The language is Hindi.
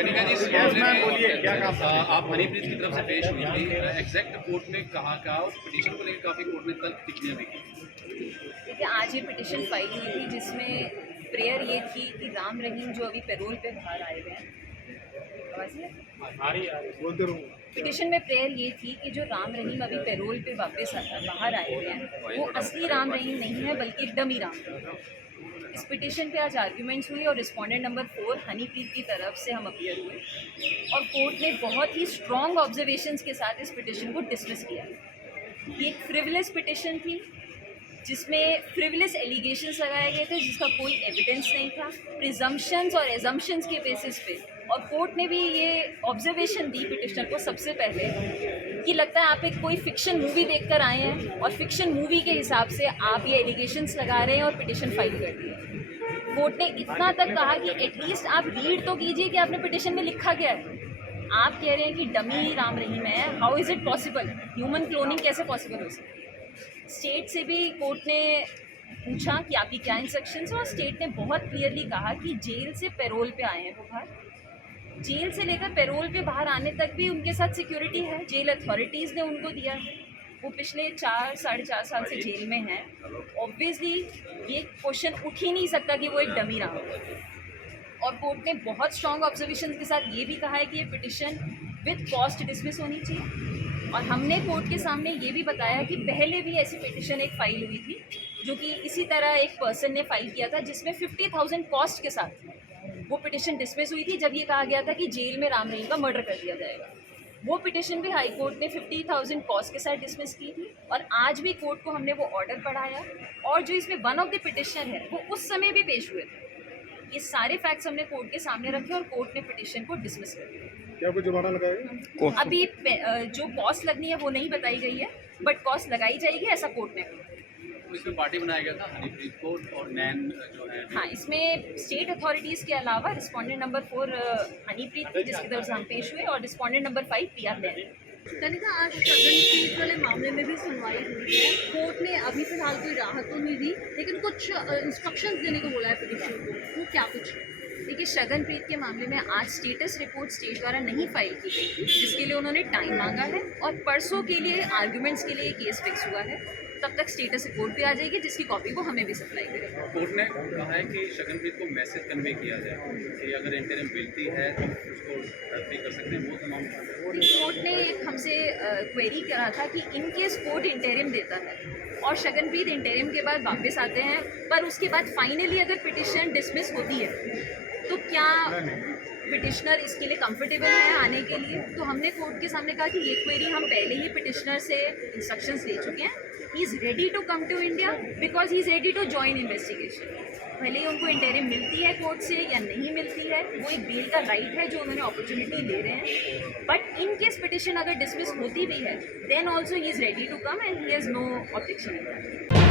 कनिका जी, बोलिए क्या काम आप हनीप्रीत की तरफ से पेश हुई थी, एग्जैक्ट कोर्ट में कहा उस पिटीशन को लेकर काफी कोर्ट में तर्क टिप्पणियां भी की। देखिए, आज ये पिटीशन फाइल हुई थी जिसमें प्रेयर ये थी कि राम रहीम जो अभी पैरोल पे बाहर आए हुए हैं, बोलते रहूँ। पिटीशन में प्रेयर ये थी कि जो राम रहीम अभी पैरोल पे वापस बाहर आए हुए हैं वो असली राम रहीम नहीं है बल्कि एक डमी राम रहीम है। इस पिटीशन पे आज आर्ग्यूमेंट्स हुई और रिस्पोंडेंट नंबर 4 हनीप्रीत की तरफ से हम अपीयर हुए और कोर्ट ने बहुत ही स्ट्रॉन्ग ऑब्जर्वेशंस के साथ इस पिटीशन को डिसमिस किया। ये एक फ्रिवलेस पिटीशन थी जिसमें फ्रिवलेस एलिगेशंस लगाए गए थे जिसका कोई एविडेंस नहीं था, प्रिजम्पशंस और एजम्पशंस के बेसिस पे। और कोर्ट ने भी ये ऑब्जर्वेशन दी पिटिशनर को सबसे पहले कि लगता है आप एक कोई फिक्शन मूवी देखकर आए हैं और फिक्शन मूवी के हिसाब से आप ये एलिगेशंस लगा रहे हैं और पिटिशन फाइल कर दी है। कोर्ट ने इतना तक कहा कि एटलीस्ट आप रीड तो कीजिए कि आपने पिटिशन में लिखा क्या है। आप कह रहे हैं कि डमी राम रहीम है, how is it possible? Human cloning कैसे पॉसिबल हो सकती है? स्टेट से भी कोर्ट ने पूछा कि आपकी क्या इंस्ट्रक्शंस है और स्टेट ने बहुत क्लियरली कहा कि जेल से पैरोल पे आए हैं वो बाहर, जेल से लेकर पैरोल पे बाहर आने तक भी उनके साथ सिक्योरिटी है, जेल अथॉरिटीज़ ने उनको दिया है। वो पिछले 4-4.5 साल से जेल में हैं। ऑब्वियसली ये क्वेश्चन उठ ही नहीं सकता कि वो एक डमी रहा हो। और कोर्ट ने बहुत स्ट्रॉन्ग ऑब्जर्वेशन के साथ ये भी कहा है कि ये पिटिशन विद कॉस्ट डिसमिस होनी चाहिए। और हमने कोर्ट के सामने ये भी बताया कि पहले भी ऐसी पिटिशन एक फाइल हुई थी जो कि इसी तरह एक पर्सन ने फाइल किया था जिसमें 50,000 कॉस्ट के साथ वो पिटिशन डिसमिस हुई थी जब ये कहा गया था कि जेल में राम रहीम का मर्डर कर दिया जाएगा। वो पिटिशन भी हाई कोर्ट ने 50,000 कॉस्ट के साथ डिसमिस की थी और आज भी कोर्ट को हमने वो ऑर्डर पढ़ाया और जो इसमें वन ऑफ द पिटिशन है वो उस समय भी पेश हुए थे। ये सारे फैक्ट्स हमने कोर्ट के सामने रखे और कोर्ट ने पिटिशन को डिसमिस कर दिया। क्या कुछ जुर्माना लगाएगा? अभी जो कॉस्ट लगनी है वो नहीं बताई गई है, बट कॉस्ट लगाई जाएगी ऐसा कोर्ट ने कहा। इसमें पार्टी बनाया गया था हनीप्रीत को और नैन जो है। हाँ, इसमें स्टेट अथॉरिटीज़ के अलावा रिस्पोंडेंट नंबर 4 हनीप्रीत थी जिसकी तरफ से हम पेश हुए और रिस्पोंडेंट नंबर 5 PR नैन। कनिका, आज शगनप्रीत वाले मामले में भी सुनवाई हुई है। कोर्ट ने अभी फिलहाल कोई राहत तो नहीं दी लेकिन कुछ इंस्ट्रक्शंस देने को बोला है पिटीशन को, वो क्या कुछ? देखिए, शगनप्रीत के मामले में आज स्टेटस रिपोर्ट स्टेट द्वारा नहीं फाइल की गई थी जिसके लिए उन्होंने टाइम मांगा है और परसों के लिए आर्ग्यूमेंट्स के लिए केस फिक्स हुआ है। तब तक स्टेटस रिपोर्ट भी आ जाएगी जिसकी कॉपी को हमें भी सप्लाई करेंगे। कोर्ट ने कहा है कि शगनप्रीत को मैसेज कन्वे किया जाए कि अगर इंटरिम मिलती है तो उसको भी कर सकते हैं। वो तमाम कोर्ट ने एक हमसे क्वेरी करा था कि इन केस कोर्ट इंटरिम देता है और शगनप्रीत इंटरिम के बाद वापस आते हैं पर उसके बाद फाइनली अगर पिटिशन डिसमिस होती है तो क्या पिटिशनर इसके लिए कंफर्टेबल है आने के लिए? तो हमने कोर्ट के सामने कहा कि ये क्वेरी हम पहले ही पिटिशनर से इंस्ट्रक्शंस ले चुके हैं। He is ready to come to India because he is ready to join investigation. भले ही उनको इंटरिम मिलती है कोर्ट से या नहीं मिलती है, वो एक बेल का राइट है जो उन्होंने अपॉर्चुनिटी ले रहे हैं। बट इन केस पिटिशन अगर डिसमिस होती भी है then also he is ready to come and he has no objection in that.